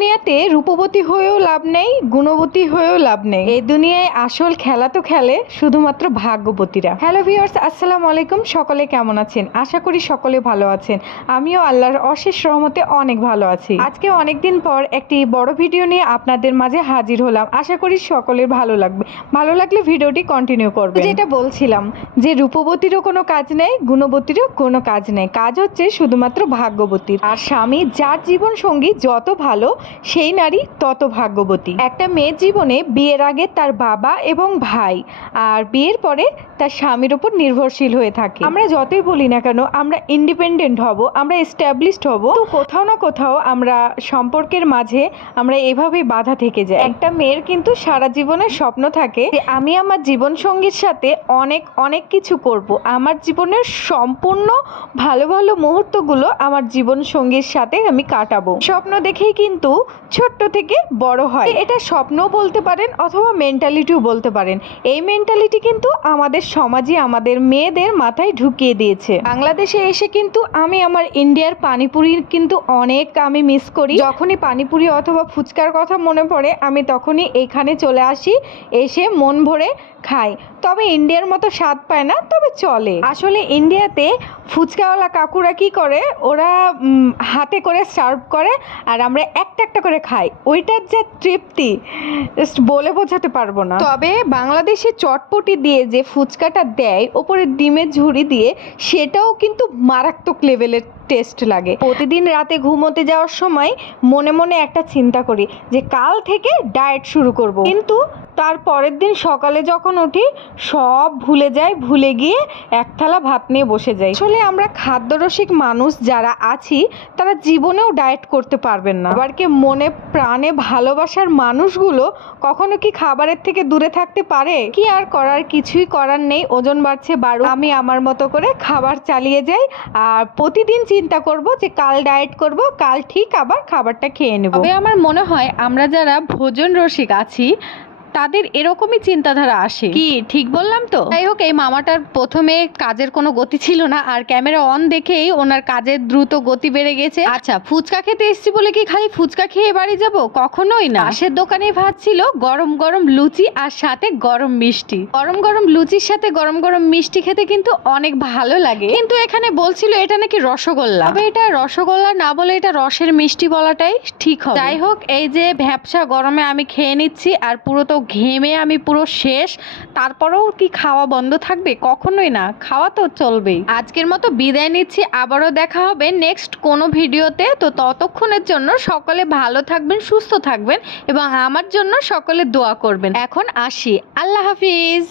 দুনিয়াতে রূপবতী হয়েও লাভ নেই, গুণবতী হয়েও লাভ নেই। এই দুনিয়ায় আসল খেলা তো খেলে শুধুমাত্র ভাগ্যবতীরা। হ্যালো ভিউয়ার্স, আসসালামু আলাইকুম। সকলে কেমন আছেন? আশা করি সকলে ভালো আছেন। আমিও আল্লাহর অশেষ রহমতে অনেক ভালো আছি। আজকে অনেকদিন পর একটি বড় ভিডিও নিয়ে আপনাদের মাঝে হাজির হলাম। আশা করি সকলের ভালো লাগবে। ভালো লাগলে ভিডিওটি কন্টিনিউ করবেন। যেটা বলছিলাম যে রূপবতীরও কোনো কাজ নেই, গুণবতীরও কোনো কাজ নেই। কাজ হচ্ছে শুধুমাত্র ভাগ্যবতীর। আর স্বামী যার জীবন সঙ্গী যত ভালো, সেই নারী তত ভাগ্যবতী। একটা মেয়ের জীবনে বিয়ের আগে তার বাবা এবং ভাই, আর বিয়ের পরে তার স্বামীর উপর নির্ভরশীল হয়ে থাকে। আমরা যতই বলি না কেন আমরা ইন্ডিপেন্ডেন্ট হব, আমরা এস্টাবলিশড হব, তো কোথাও না কোথাও আমরা সম্পর্কের মাঝে আমরা এভাবেই বাধা থেকে যাই। একটা মেয়ের কিন্তু সারা জীবনের স্বপ্ন থাকে যে আমি আমার জীবন সঙ্গীর সাথে অনেক অনেক কিছু করব। আমার জীবনের সম্পূর্ণ ভালো ভালো মুহূর্তগুলো আমার জীবন সঙ্গীর সাথে আমি কাটাবো। স্বপ্ন দেখেই কিন্তু ছোট্ট থেকে বড় হয়। এটা স্বপ্নও বলতে পারেন অথবা মেন্টালিটিও বলতে পারেন। এই মেন্টালিটি কিন্তু আমাদের সমাজে আমাদের মেয়েদের মাথায় ঢুকিয়ে দিয়েছে। বাংলাদেশে এসে কিন্তু আমি আমার ইন্ডিয়ার পানিপুরি কিন্তু অনেক আমি মিস করি। যখনই পানিপুরি অথবা ফুচকার কথা মনে পড়ে আমি তখনই এখানে চলে আসি, এসে মন ভরে খাই। তবে ইন্ডিয়ার মতো স্বাদ পায় না, তবে চলে। আসলে ইন্ডিয়াতে ফুচকাওয়ালা কাকুরা কি করে, ওরা হাতে করে সার্ভ করে আর আমরা একটা একটা করে খাই। ওইটার যে তৃপ্তি জাস্ট বলে বোঝাতে পারবো না। তবে বাংলাদেশে চটপটি দিয়ে যে ফুচকাটা দেয় ওপরে ডিমের ঝুড়ি দিয়ে, সেটাও কিন্তু মারাত্মক লেভেলের টেস্ট লাগে। প্রতিদিন রাতে ঘুমোতে যাওয়ার সময় মনে মনে একটা চিন্তা করি যে কাল থেকে ডায়েট শুরু করব, কিন্তু তার পরের দিন সকালে যখন উঠি সব ভুলে যাই, ভুলে গিয়ে এক থালা ভাত নিয়ে বসে যাই। আসলে আমরা খাদ্যরসিক মানুষ যারা আছি তারা জীবনেও ডায়েট করতে পারবেন না। আবার কি মনে প্রাণে ভালোবাসার মানুষগুলো কখনো কি খাবারের থেকে দূরে থাকতে পারে? কি আর করার, কিছুই করার নেই। ওজন বাড়ছে বাড়ুক, আমি আমার মতো করে খাবার চালিয়ে যাই আর প্রতিদিন চিন্তা করব যে কাল ডায়েট করব, কাল ঠিক আবার খাবারটা খেয়ে নেব। তবে আমার মনে হয় আমরা যারা ভোজন রসিক আছি তাদের এরকমই চিন্তাধারা আসে। কি ঠিক বললাম তো? যাই হোক, এই মামাটার প্রথমে কাজের কোনো গতি ছিল না, আর ক্যামেরা অন দেখেই ওনার কাজের দ্রুত গতি বেড়ে গেছে। আচ্ছা, ফুচকা খেতে এসেছি বলে কি খালি ফুচকা খেয়ে বাড়ি যাব? কখনোই না। পাশের দোকানে ভাত ছিল, গরম গরম লুচি আর সাথে গরম মিষ্টি। গরম গরম লুচির সাথে গরম গরম মিষ্টি খেতে কিন্তু অনেক ভালো লাগে। কিন্তু এখানে বলছিল এটা নাকি রসগোল্লা। তবে এটা রসগোল্লা না বলে এটা রসের মিষ্টি বলাটাই ঠিক হবে। যাই হোক, এই যে ভ্যাপসা গরমে আমি খেয়ে নিচ্ছি আর পুরো তো ঘেমে আমি পুরো শেষ। তারপরেও কি খাওয়া বন্ধ থাকবে? কখনোই না, খাওয়া তো চলবেই। আজকের মতো বিদায় নিচ্ছি, আবারও দেখা হবে নেক্সট কোনো ভিডিওতে। তো ততক্ষণের জন্য সকলে ভালো থাকবেন, সুস্থ থাকবেন এবং আমার জন্য সকলে দোয়া করবেন। এখন আসি, আল্লাহ হাফিজ।